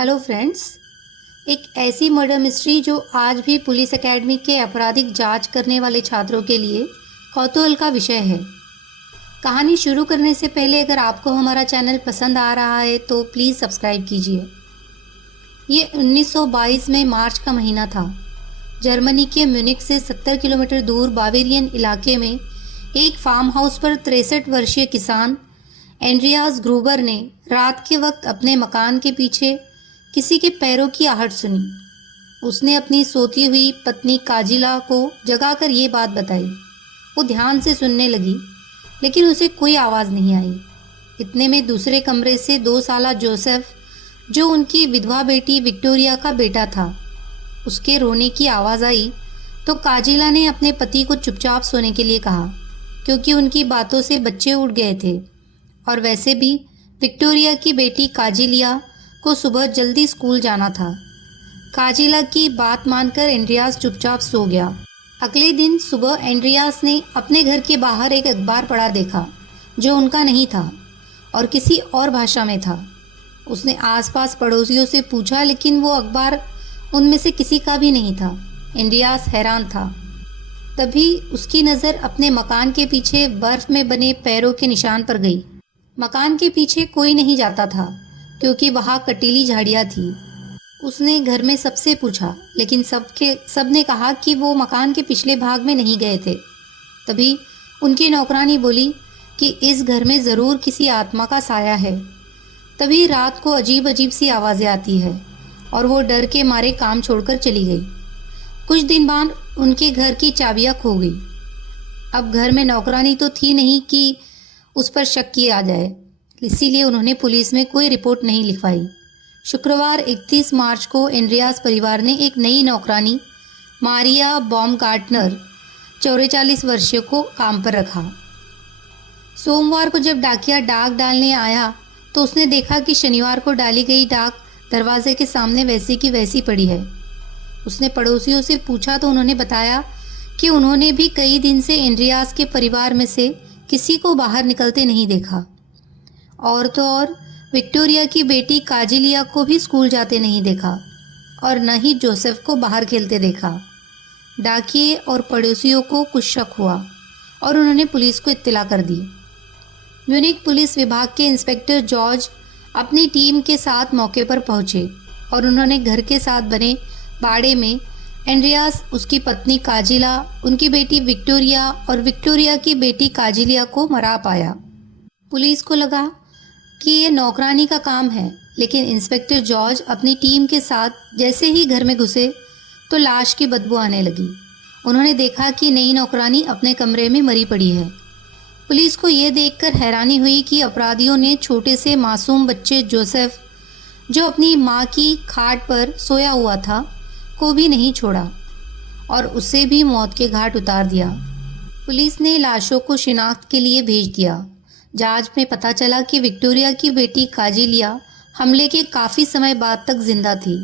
Hello friends. एक ऐसी murder mystery जो आज भी पुलिस एकेडमी के आपराधिक जांच करने वाले छात्रों के लिए कौतूहल का विषय है। कहानी शुरू करने से पहले अगर आपको हमारा चैनल पसंद आ रहा है तो प्लीज़ सब्सक्राइब कीजिए। ये 1922 में मार्च का महीना था। जर्मनी के म्यूनिख से 70 किलोमीटर दूर बावेरियन इलाके में एक फार्म हाउस पर 63 वर्षीय किसान एंड्रियास ग्रूबर ने रात के वक्त अपने मकान के पीछे किसी के पैरों की आहट सुनी। उसने अपनी सोती हुई पत्नी काजिला को जगाकर ये बात बताई। वो ध्यान से सुनने लगी, लेकिन उसे कोई आवाज़ नहीं आई। इतने में दूसरे कमरे से 2 साला जोसेफ, जो उनकी विधवा बेटी विक्टोरिया का बेटा था, उसके रोने की आवाज़ आई तो काजिला ने अपने पति को चुपचाप सोने के लिए कहा, क्योंकि उनकी बातों से बच्चे उठ गए थे और वैसे भी विक्टोरिया की बेटी काजिलिया को सुबह जल्दी स्कूल जाना था। काजिला की बात मानकर एंड्रियास चुपचाप सो गया। अगले दिन सुबह एंड्रियास ने अपने घर के बाहर एक अखबार पढ़ा देखा जो उनका नहीं था और किसी और भाषा में था। उसने आसपास पड़ोसियों से पूछा, लेकिन वो अखबार उनमें से किसी का भी नहीं था। एंड्रियास हैरान था। तभी उसकी नज़र अपने मकान के पीछे बर्फ में बने पैरों के निशान पर गई। मकान के पीछे कोई नहीं जाता था क्योंकि वहाँ कटीली झाड़ियाँ थी। उसने घर में सबसे पूछा, लेकिन सबने कहा कि वो मकान के पिछले भाग में नहीं गए थे। तभी उनकी नौकरानी बोली कि इस घर में ज़रूर किसी आत्मा का साया है। तभी रात को अजीब अजीब सी आवाज़ें आती है और वो डर के मारे काम छोड़कर चली गई। कुछ दिन बाद उनके घर की चाबियाँ खो गई। अब घर में नौकरानी तो थी नहीं कि उस पर शक किया जाए, इसीलिए उन्होंने पुलिस में कोई रिपोर्ट नहीं लिखवाई। शुक्रवार 31 मार्च को एंड्रियास परिवार ने एक नई नौकरानी मारिया बॉमगार्टनर 44 वर्षीय को काम पर रखा। सोमवार को जब डाकिया डाक डालने आया तो उसने देखा कि शनिवार को डाली गई डाक दरवाजे के सामने वैसी की वैसी पड़ी है। उसने पड़ोसियों से पूछा तो उन्होंने बताया कि उन्होंने भी कई दिन से एंड्रियास के परिवार में से किसी को बाहर निकलते नहीं देखा। और तो और विक्टोरिया की बेटी काजिलिया को भी स्कूल जाते नहीं देखा और न ही जोसेफ को बाहर खेलते देखा। डाकिये और पड़ोसियों को कुछ शक हुआ और उन्होंने पुलिस को इत्तला कर दी। म्यूनिख पुलिस विभाग के इंस्पेक्टर जॉर्ज अपनी टीम के साथ मौके पर पहुंचे और उन्होंने घर के साथ बने बाड़े में एंड्रियास, उसकी पत्नी काजिला, उनकी बेटी विक्टोरिया और विक्टोरिया की बेटी काजिलिया को मरा पाया। पुलिस को लगा कि ये नौकरानी का काम है, लेकिन इंस्पेक्टर जॉर्ज अपनी टीम के साथ जैसे ही घर में घुसे तो लाश की बदबू आने लगी। उन्होंने देखा कि नई नौकरानी अपने कमरे में मरी पड़ी है। पुलिस को ये देखकर हैरानी हुई कि अपराधियों ने छोटे से मासूम बच्चे जोसेफ, जो अपनी माँ की खाट पर सोया हुआ था, को भी नहीं छोड़ा और उसे भी मौत के घाट उतार दिया। पुलिस ने लाशों को शिनाख्त के लिए भेज दिया। जांच में पता चला कि विक्टोरिया की बेटी काजिलिया हमले के काफ़ी समय बाद तक जिंदा थी।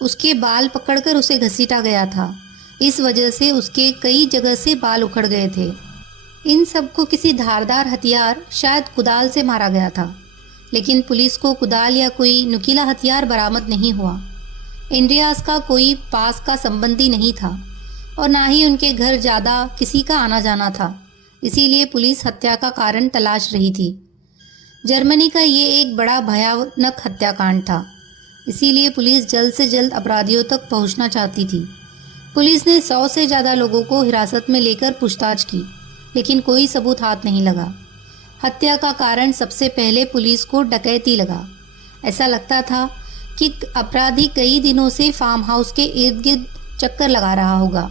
उसके बाल पकड़कर उसे घसीटा गया था। इस वजह से उसके कई जगह से बाल उखड़ गए थे। इन सबको किसी धारदार हथियार, शायद कुदाल से मारा गया था, लेकिन पुलिस को कुदाल या कोई नुकीला हथियार बरामद नहीं हुआ। एंड्रियास का कोई पास का संबंधी नहीं था और ना ही उनके घर ज़्यादा किसी का आना जाना था, इसीलिए पुलिस हत्या का कारण तलाश रही थी। जर्मनी का ये एक बड़ा भयानक हत्याकांड था, इसीलिए पुलिस जल्द से जल्द अपराधियों तक पहुंचना चाहती थी। पुलिस ने 100 से ज़्यादा लोगों को हिरासत में लेकर पूछताछ की, लेकिन कोई सबूत हाथ नहीं लगा। हत्या का कारण सबसे पहले पुलिस को डकैती लगा। ऐसा लगता था कि अपराधी कई दिनों से फार्म हाउस के इर्द गिर्द चक्कर लगा रहा होगा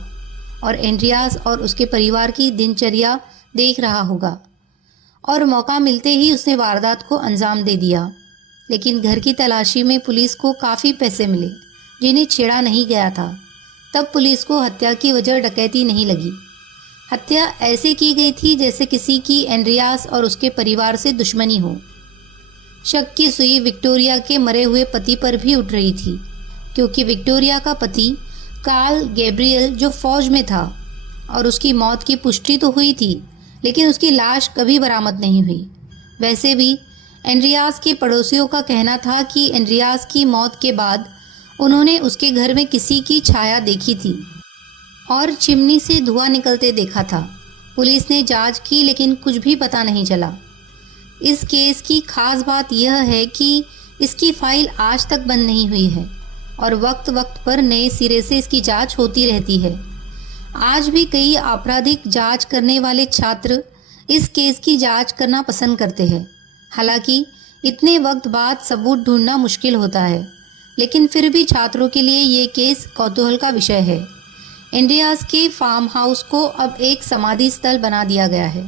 और एंड्रियास और उसके परिवार की दिनचर्या देख रहा होगा और मौका मिलते ही उसने वारदात को अंजाम दे दिया। लेकिन घर की तलाशी में पुलिस को काफ़ी पैसे मिले जिन्हें छेड़ा नहीं गया था। तब पुलिस को हत्या की वजह डकैती नहीं लगी। हत्या ऐसे की गई थी जैसे किसी की एंड्रियास और उसके परिवार से दुश्मनी हो। शक की सुई विक्टोरिया के मरे हुए पति पर भी उठ रही थी, क्योंकि विक्टोरिया का पति कार्ल गैब्रियल जो फौज में था और उसकी मौत की पुष्टि तो हुई थी, लेकिन उसकी लाश कभी बरामद नहीं हुई। वैसे भी एंड्रियास के पड़ोसियों का कहना था कि एंड्रियास की मौत के बाद उन्होंने उसके घर में किसी की छाया देखी थी और चिमनी से धुआं निकलते देखा था। पुलिस ने जांच की लेकिन कुछ भी पता नहीं चला। इस केस की खास बात यह है कि इसकी फाइल आज तक बंद नहीं हुई है और वक्त वक्त पर नए सिरे से इसकी जांच होती रहती है। आज भी कई आपराधिक जांच करने वाले छात्र इस केस की जांच करना पसंद करते हैं। हालांकि इतने वक्त बाद सबूत ढूंढना मुश्किल होता है, लेकिन फिर भी छात्रों के लिए ये केस कौतूहल का विषय है। एंड्रियास के फार्म हाउस को अब एक समाधि स्थल बना दिया गया है।